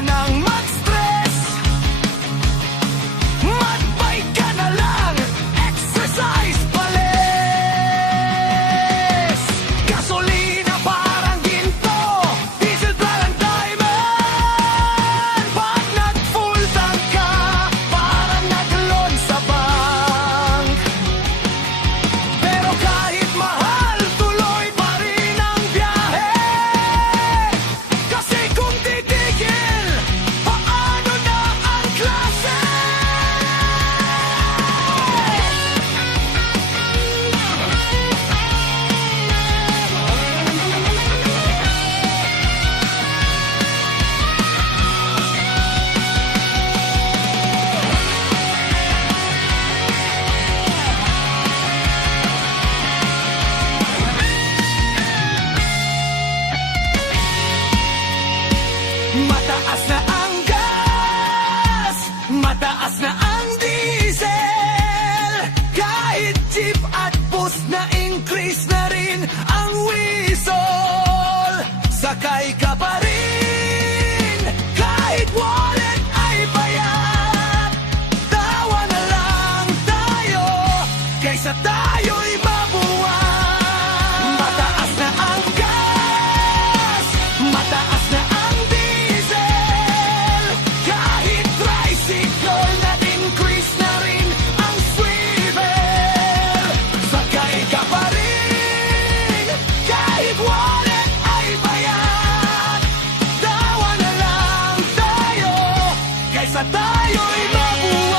nang mag-stress. Mag-bike ka na lang, exercise pales. Gasolina parang ginto, diesel parang diamond. Pag nag-full tank ka, parang nag-loan sa bank. Pero kahit mahal, tuloy pa rin ang biyahe. Kasi kung titigil, paano na ang klase? Mataas na ang gas, mataas na ang diesel. Kahit jeep at bus na increase na rin ang whistle. Sakay ka pa rin, kahit wallet ay bayad. Tawa na lang tayo, kaysa tayo'y mabuwag. Mataas na ang gas, mataas na ang diesel. Kahit tricycle na increase na rin ang swivel. Sakay ka pa rin, kahit wallet ay bayad. Tawa na lang tayo, kaysa tayo'y mabuhay.